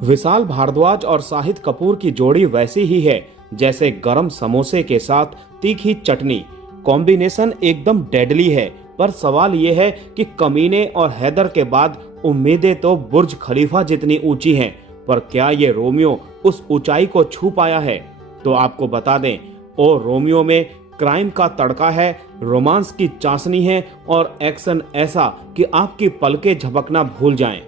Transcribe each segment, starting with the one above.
विशाल भारद्वाज और शाहिद कपूर की जोड़ी वैसी ही है जैसे गरम समोसे के साथ तीखी चटनी। कॉम्बिनेशन एकदम डेडली है। पर सवाल यह है कि कमीने और हैदर के बाद उम्मीदें तो बुर्ज खलीफा जितनी ऊंची हैं, पर क्या ये रोमियो उस ऊंचाई को छू पाया है? तो आपको बता दें, ओ रोमियो में क्राइम का तड़का है, रोमांस की चाशनी है और एक्शन ऐसा कि आपकी पलकें झपकना भूल जाएं।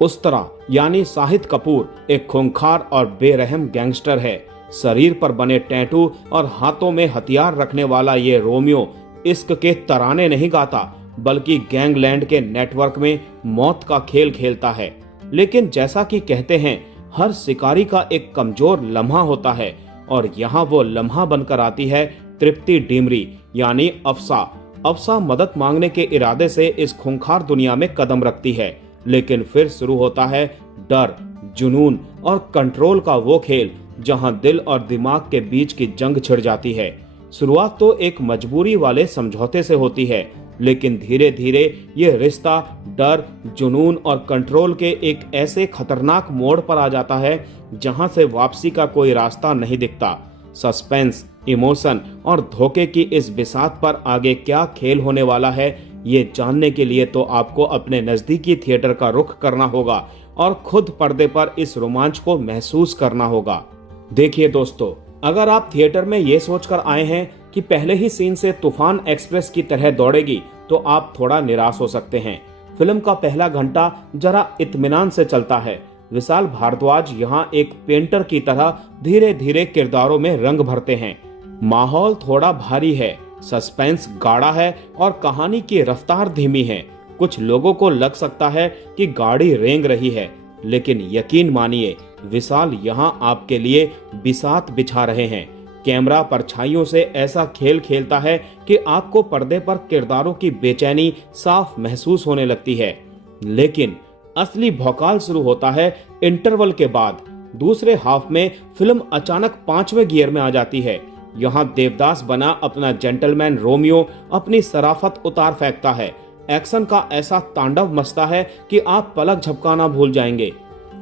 उस तरह यानी शाहिद कपूर एक खूंखार और बेरहम गैंगस्टर है। शरीर पर बने टैटू और हाथों में हथियार रखने वाला ये रोमियो इश्क के तराने नहीं गाता, बल्कि गैंगलैंड के नेटवर्क में मौत का खेल खेलता है। लेकिन जैसा कि कहते हैं, हर शिकारी का एक कमजोर लम्हा होता है, और यहाँ वो लम्हा बनकर आती है तृप्ति डिमरी यानी अफसा। अफसा मदद मांगने के इरादे से इस खूंखार दुनिया में कदम रखती है, लेकिन फिर शुरू होता है डर, जुनून और कंट्रोल का वो खेल जहां दिल और दिमाग के बीच की जंग छिड़ जाती है। शुरुआत तो एक मजबूरी वाले समझौते से होती है, लेकिन धीरे धीरे ये रिश्ता डर, जुनून और कंट्रोल के एक ऐसे खतरनाक मोड़ पर आ जाता है जहां से वापसी का कोई रास्ता नहीं दिखता। सस्पेंस, इमोशन और धोखे की इस बिसात पर आगे क्या खेल होने वाला है, ये जानने के लिए तो आपको अपने नजदीकी थिएटर का रुख करना होगा और खुद पर्दे पर इस रोमांच को महसूस करना होगा। देखिए दोस्तों, अगर आप थिएटर में ये सोचकर आए हैं कि पहले ही सीन से तूफान एक्सप्रेस की तरह दौड़ेगी, तो आप थोड़ा निराश हो सकते हैं। फिल्म का पहला घंटा जरा इत्मीनान से चलता है। विशाल भारद्वाज यहाँ एक पेंटर की तरह धीरे धीरे किरदारों में रंग भरते हैं। माहौल थोड़ा भारी है, सस्पेंस गाढ़ा है और कहानी की रफ्तार धीमी है। कुछ लोगों को लग सकता है कि गाड़ी रेंग रही है, लेकिन यकीन मानिए, विशाल यहाँ आपके लिए बिसात बिछा रहे हैं। कैमरा परछाइयों से ऐसा खेल खेलता है कि आपको पर्दे पर किरदारों की बेचैनी साफ महसूस होने लगती है। लेकिन असली भौकाल शुरू होता है इंटरवल के बाद। दूसरे हाफ में फिल्म अचानक 5वें गियर में आ जाती है। यहाँ देवदास बना अपना जेंटलमैन रोमियो अपनी सराफत उतार फेंकता है। एक्शन का ऐसा तांडव मचता है कि आप पलक झपकाना भूल जाएंगे।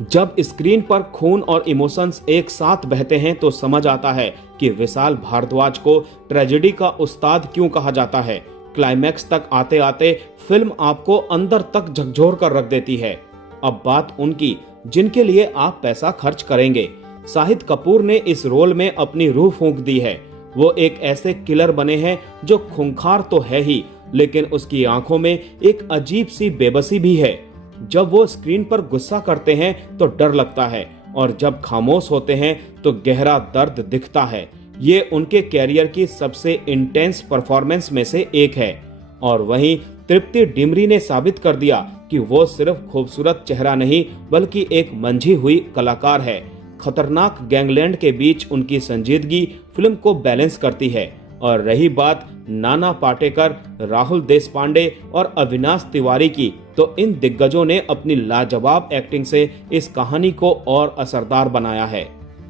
जब स्क्रीन पर खून और इमोशंस एक साथ बहते हैं तो समझ आता है कि विशाल भारद्वाज को ट्रेजेडी का उस्ताद क्यों कहा जाता है। क्लाइमैक्स तक आते आते फिल्म आपको अंदर तक झकझोर कर रख देती है। अब बात उनकी जिनके लिए आप पैसा खर्च करेंगे। शाहिद कपूर ने इस रोल में अपनी रूह फूंक दी है। वो एक ऐसे किलर बने हैं जो खूंखार तो है ही, लेकिन उसकी आंखों में एक अजीब सी बेबसी भी है। जब वो स्क्रीन पर गुस्सा करते हैं तो डर लगता है, और जब खामोश होते हैं तो गहरा दर्द दिखता है। ये उनके कैरियर की सबसे इंटेंस परफॉर्मेंस में से एक है। और वहीं तृप्ति डिमरी ने साबित कर दिया कि वो सिर्फ खूबसूरत चेहरा नहीं, बल्कि एक मंझी हुई कलाकार है। खतरनाक गैंगलैंड के बीच उनकी संजीदगी फिल्म को बैलेंस करती है। और रही बात नाना पाटेकर, राहुल देशपांडे और अविनाश तिवारी की, तो इन दिग्गजों ने अपनी लाजवाब एक्टिंग से इस कहानी को और असरदार बनाया है।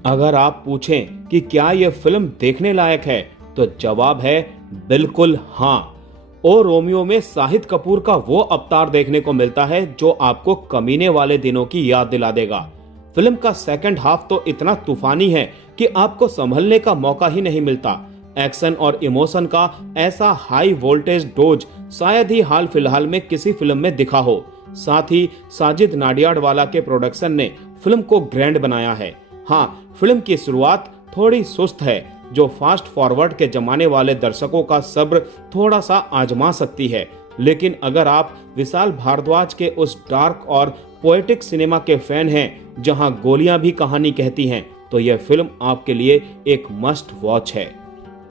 अगर आप पूछें कि क्या यह फिल्म देखने लायक है, तो जवाब है बिल्कुल हाँ। ओ रोमियो में शाहिद कपूर का वो अवतार देखने को मिलता है जो आपको कमीने वाले दिनों की याद दिला देगा। फिल्म का सेकंड हाफ तो इतना तूफानी है कि आपको संभलने का मौका ही नहीं मिलता। एक्शन और इमोशन का ऐसा हाई वोल्टेज डोज शायद ही हाल फिलहाल में किसी फिल्म में दिखा हो। साथ ही साजिद नाडियाडवाला के प्रोडक्शन ने फिल्म को ग्रैंड बनाया है। हाँ, फिल्म की शुरुआत थोड़ी सुस्त है, जो फास्ट फॉरवर्ड के जमाने वाले दर्शकों का सब्र थोड़ा सा आजमा सकती है। लेकिन अगर आप विशाल भारद्वाज के उस डार्क और पोएटिक सिनेमा के फैन हैं, जहां गोलियां भी कहानी कहती हैं, तो यह फिल्म आपके लिए एक मस्ट वॉच है।